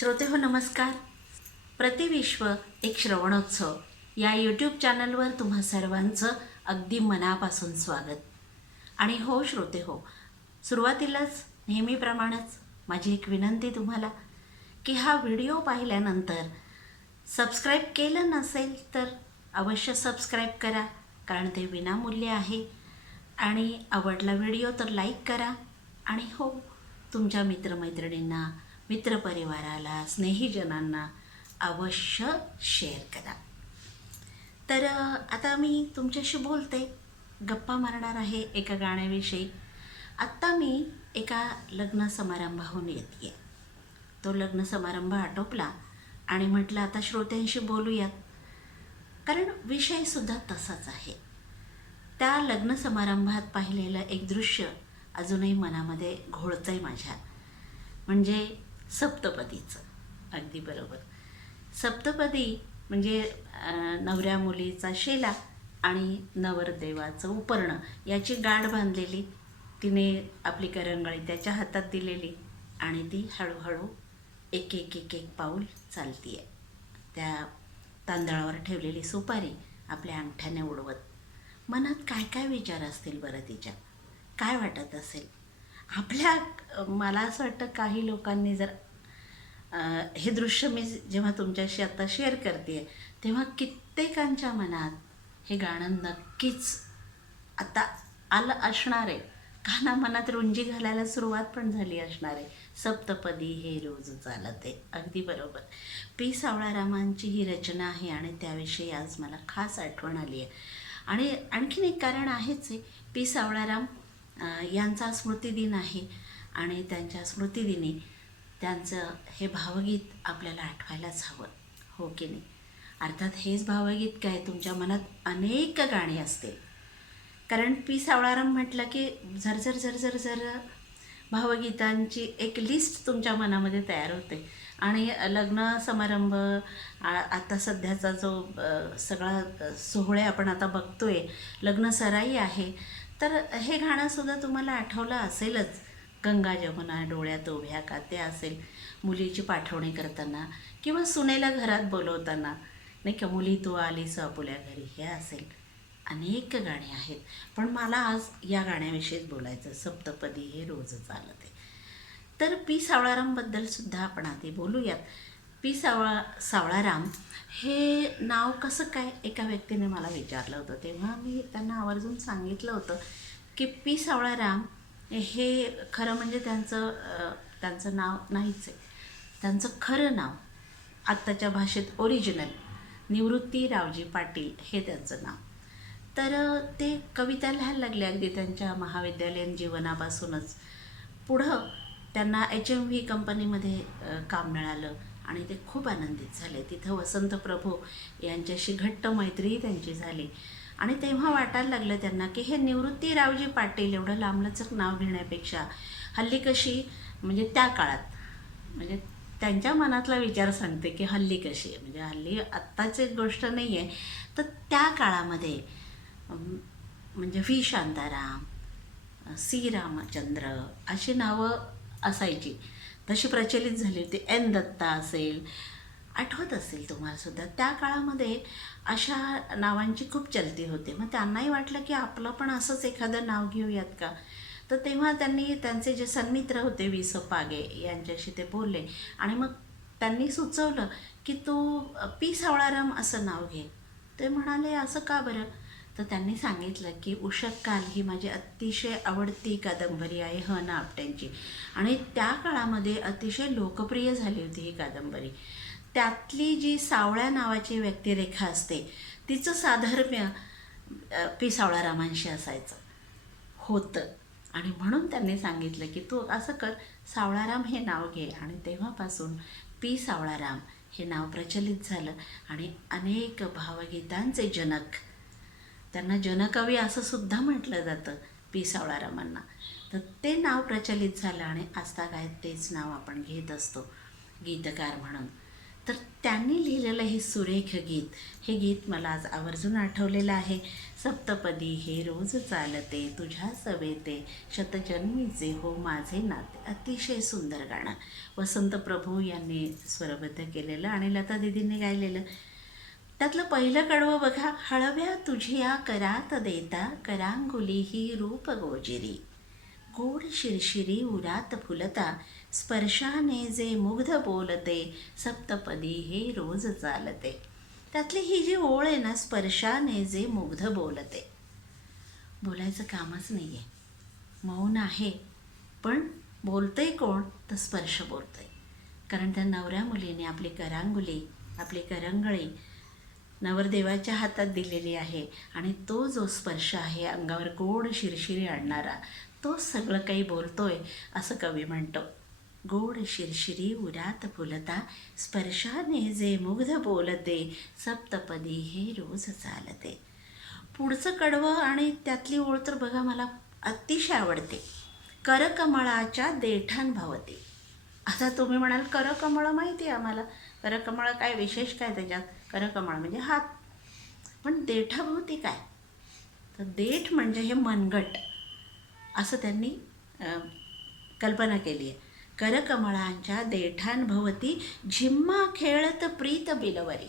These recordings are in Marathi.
श्रोते हो नमस्कार. प्रतिविश्व एक श्रवणोत्सव या यूट्यूब चॅनलवर तुम्हा सर्वांचं अगदी मनापासून स्वागत. आणि हो श्रोते हो, सुरुवातीलाच नेहमीप्रमाणेच माझी एक विनंती तुम्हाला की हा व्हिडिओ पाहिल्यानंतर सबस्क्राईब केलं नसेल तर अवश्य सबस्क्राईब करा, कारण ते विनामूल्य आहे. आणि आवडला व्हिडिओ तर लाईक करा. आणि हो, तुमच्या मित्रमैत्रिणींना, मित्रपरिवाराला, स्नेहीजनांना अवश्य शेअर करा. तर आता मी तुमच्याशी बोलते, गप्पा मारणार आहे एका गाण्याविषयी. आत्ता मी एका लग्न समारंभाहून येते आहे. तो लग्न समारंभ आटोपला आणि म्हटलं आता श्रोत्यांशी बोलूयात, कारण विषयसुद्धा तसाच आहे. त्या लग्न समारंभात पाहिलेलं एक दृश्य अजूनही मनामध्ये घोळतंय माझ्या, म्हणजे सप्तपदीचं. अगदी बरोबर, सप्तपदी म्हणजे नवऱ्या मुलीचा शेला आणि नवरदेवाचं उपरणं याची गाठ बांधलेली, तिने आपली करंगळी त्याच्या हातात दिलेली आणि ती हळूहळू एक एक एक एक पाऊल चालती आहे. त्या तांदळावर ठेवलेली सुपारी आपल्या अंगठ्याने उडवत. मनात काय काय विचार असतील बरं तिच्या, काय वाटत असेल आपल्या. मला असं वाटतं काही लोकांनी जर हे दृश्य मी जेव्हा तुमच्याशी आता शेअर करते आहे, तेव्हा कित्येकांच्या मनात हे गाणं नक्कीच आता आलं असणार आहे. काना मनात रुंजी घालायला सुरुवात पण झाली असणार आहे. सप्तपदी हे रोज चालते. अगदी बरोबर, पी सावळारामांची ही रचना आहे आणि त्याविषयी आज मला खास आठवण आली आहे. आणि आणखीन एक कारण आहेच आहे, पी सावळाराम यांचा स्मृतिदिन आहे आणि त्यांच्या स्मृतिदिनी त्यांचं हे भावगीत आपल्याला आठवायलाच हवं, हो की नाही. अर्थात हेच भावगीत काय, तुमच्या मनात अनेक गाणी असतील, कारण पी सावळाराम म्हटलं की झरझर झरझर झर भावगीतांची एक लिस्ट तुमच्या मनामध्ये तयार होते. आणि लग्न समारंभ आता सध्याचा जो सगळा सोहळे आपण आता बघतोय, लग्न सराई आहे, तर हे गाणंसुद्धा तुम्हाला आठवलं असेलच. गंगा जमुना डोळ्यात उभ्या का, ते असेल मुलीची पाठवणी करताना किंवा सुनेला घरात बोलवताना, नाही का, मुली तू आलीस आपुल्या घरी, हे असेल. अनेक गाणी आहेत, पण मला आज या गाण्याविषयीच बोलायचं, सप्तपदी हे रोज चालते. तर पी सावळारामबद्दल सुद्धा आपण आधी बोलूयात. पी सावळाराम हे नाव कसं काय, एका व्यक्तीने मला विचारलं होतं, तेव्हा मी त्यांना आवर्जून सांगितलं होतं की पी सावळाराम हे खरं म्हणजे त्यांचं नाव नाहीच आहे. त्यांचं खरं नाव, आत्ताच्या भाषेत ओरिजिनल, निवृत्ती रावजी पाटील हे त्यांचं नाव. तर ते कविता लिहायला लागले अगदी त्यांच्या महाविद्यालयीन जीवनापासूनच. पुढं त्यांना HMV कंपनीमध्ये काम मिळालं आणि ते खूप आनंदित झाले. तिथं वसंत प्रभू यांच्याशी घट्ट मैत्रीही त्यांची झाली. आणि तेव्हा वाटायला लागलं त्यांना की हे निवृत्ती रावजी पाटील एवढं लांबलचक नाव घेण्यापेक्षा हल्ली कशी, म्हणजे त्या काळात, म्हणजे त्यांच्या मनातला विचार सांगते की हल्ली कशी, म्हणजे हल्ली आत्ताची गोष्ट नाही आहे, तर त्या काळामध्ये म्हणजे व्ही शांताराम, सी रामचंद्र अशी नावं असायची, तशी प्रचलित झाली होती. एन दत्ता असेल, आठवत असेल तुम्हालासुद्धा, त्या काळामध्ये अशा नावांची खूप चलती होती. मग त्यांनाही वाटलं की आपलं पण असंच एखादं नाव घेऊयात का. तर तेव्हा त्यांनी त्यांचे जे सन्मित्र होते वि स पागे यांच्याशी ते बोलले आणि मग त्यांनी सुचवलं की तू पी सावळाराम असं नाव घे. ते म्हणाले असं का बरं. तर त्यांनी सांगितलं की उषःकाल ही माझी अतिशय आवडती कादंबरी आहे ह ना आपट्यांची, आणि त्या काळामध्ये अतिशय लोकप्रिय झाली होती ही कादंबरी. त्यातली जी सावळ्या नावाची व्यक्तिरेखा असते तिचं साधर्म्य पी सावळारामांशी असायचं होतं. आणि म्हणून त्यांनी सांगितलं की तू असं कर, सावळाराम हे नाव घे. आणि तेव्हापासून पी सावळाराम हे नाव प्रचलित झालं आणि अनेक भावगीतांचे जनक, त्यांना जनकवी असं सुद्धा म्हटलं जातं पी सावळारामांना. तर ते नाव प्रचलित झालं आणि आजतागायत तेच नाव आपण घेत असतो गीतकार म्हणून. तर त्यांनी लिहिलेलं हे सुरेख गीत, हे गीत मला आज आवर्जून आठवलेलं आहे. सप्तपदी हे रोज चालते, तुझ्या सवेते, शतजन्मीचे हो माझे नाते. अतिशय सुंदर गाणं वसंत प्रभू यांनी स्वरबद्ध केलेलं आणि लता दीदींनी गायलेलं. त्यातलं पहिलं कडवं बघा. हळव्या तुझिया करात देता, करांगुली ही रूप गोजिरी, गोड शिरशिरी उरात फुलता, स्पर्शाने जे मुग्ध बोलते, सप्तपदी हे रोज चालते. त्यातली ही जी ओळ आहे ना, स्पर्शाने जे मुग्ध बोलते, बोलायचं कामच नाही आहे, मौन आहे, पण बोलतंय कोण तर स्पर्श बोलतंय. कारण त्या नवऱ्या मुलीने आपली करांगुली, आपली करंगळी नवरदेवाच्या हातात दिलेली आहे आणि तो जो स्पर्श आहे अंगावर गोड शिरशिरी आणणारा, तो सगळं काही बोलतोय असं कवी म्हणतो. गोड शिरशिरी उरात फुलता, स्पर्शाने जे मुग्ध बोलते, सप्तपदी हे रोज चालते. पुढचं कडवं आणि त्यातली ओळ तर बघा मला अतिशय आवडते. करकमळाच्या देठान भवती. आता तुम्ही म्हणाल करकमळ माहिती आहे आम्हाला, करकमळ काय विशेष काय त्याच्यात? करकमळ म्हणजे हात, पण देठाभोवती काय? तर देठ म्हणजे हे मनगट असं त्यांनी कल्पना केली आहे. करकमळांच्या देठांभवती, झिम्मा खेळत प्रीत बिलवरी.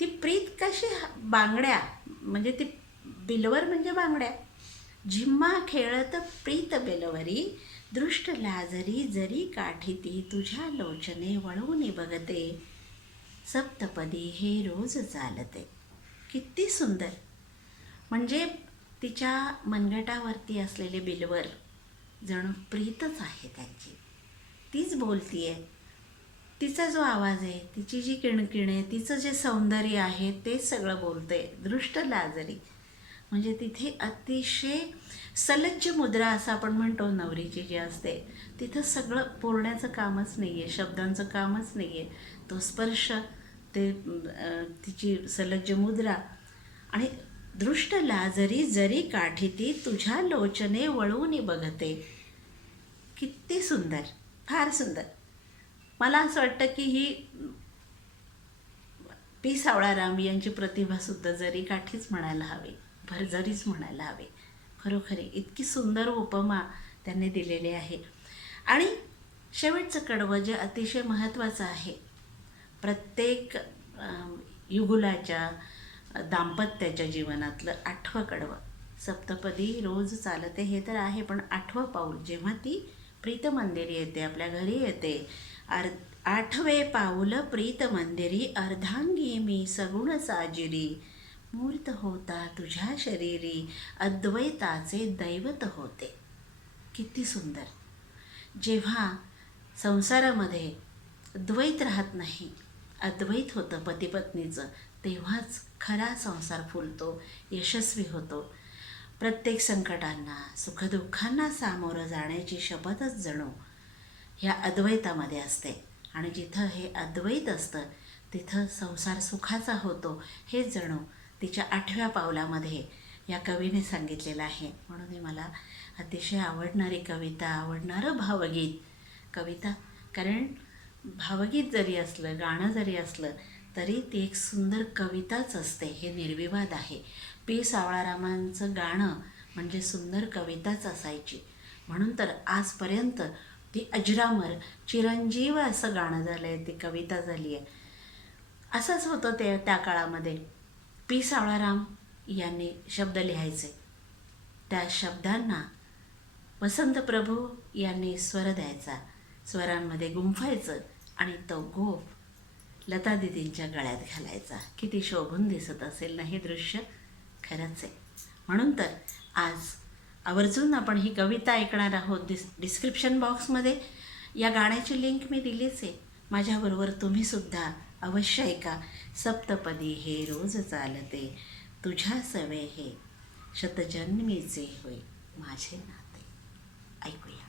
ती प्रीत कशी? बांगड्या, म्हणजे ती बिलवर म्हणजे बांगड्या. झिम्मा खेळत प्रीत बिलवरी, दृष्ट लाजरी जरी काठी ती, तुझ्या लोचने वळून बघते, सप्तपदी हे रोज चालते. किती सुंदर. म्हणजे तिच्या मनगटावरती असलेले बिलवर जणू प्रीतच आहे त्यांची, तीच बोलती आहे. तिचा जो आवाज आहे, तिची जी किणकिण आहे, तिचं जे सौंदर्य आहे ते सगळं बोलतंय. दृष्ट लाजरी म्हणजे तिथे अतिशय सलज्ज मुद्रा असं आपण म्हणतो नवरीची जी असते, तिथं सगळं बोलण्याचं कामच नाही आहे, शब्दांचं कामच नाही आहे. तो स्पर्श, ते तिची सलज्ज मुद्रा आणि दृष्ट लाजरी जरी काठी ती, तुझ्या लोचने वळून बघते. किती सुंदर, फार सुंदर. मला असं वाटतं की ही पी सावळाराम यांची प्रतिभासुद्धा जरी काठीच म्हणायला हवी, भरजरीच म्हणायला हवी. खरोखरी इतकी सुंदर उपमा त्यांनी दिलेली आहे. आणि शेवटचं कडवं जे अतिशय महत्त्वाचं आहे, प्रत्येक युगुलाच्या दाम्पत्याच्या जीवनातलं 8वं कडवं. सप्तपदी रोज चालते हे तर आहे, पण 8वं पाऊल जेव्हा ती प्रीत मंदिरी येते, आपल्या घरी येते, 8वे पाऊल प्रीत मंदिरी, अर्धांगी मी सगुण साजिरी, मूर्त होता तुझ्या शरीरी, अद्वैताचे दैवत होते. किती सुंदर. जेव्हा संसारामध्ये द्वैत राहत नाही, अद्वैत होतं पतिपत्नीचं, तेव्हाच खरा संसार फुलतो, यशस्वी होतो. प्रत्येक संकटांना, सुखदुःखांना सामोरं जाण्याची शपथच जणू ह्या अद्वैतामध्ये असते. आणि जिथं हे अद्वैत असतं तिथं संसार सुखाचा होतो, हे जणू तिच्या 8व्या पावलामध्ये या कवीने सांगितलेलं आहे. म्हणून ही मला अतिशय आवडणारी कविता, आवडणारं भावगीत कविता. कारण भावगीत जरी असलं, गाणं जरी असलं, तरी ती एक सुंदर कविताच असते, हे निर्विवाद आहे. पी सावळारामांचं गाणं म्हणजे सुंदर कविताच असायची. म्हणून तर आजपर्यंत ती अजरामर, चिरंजीव असं गाणं झालं आहे, ती कविता झाली आहे. असंच होतं ते त्या काळामध्ये. पी सावळाराम यांनी शब्द लिहायचे, त्या शब्दांना वसंत प्रभू यांनी स्वर द्यायचा, स्वरांमध्ये गुंफायचं आणि तो गोफ लता दीदींच्या गळ्यात घालायचा. किती शोभून दिसत असेल ना हे दृश्य? खरंच आहे. म्हणून तर आज आवर्जून आपण ही कविता ऐकणार आहोत. डिस्क्रिप्शन बॉक्समध्ये या गाण्याची लिंक मी दिलीच आहे. माझ्याबरोबर तुम्हीसुद्धा अवश्य ऐका. सप्तपदी हे रोज चालते, तुझ्या सवे हे, शतजन्मीचे होय माझे नाते. ऐकूया.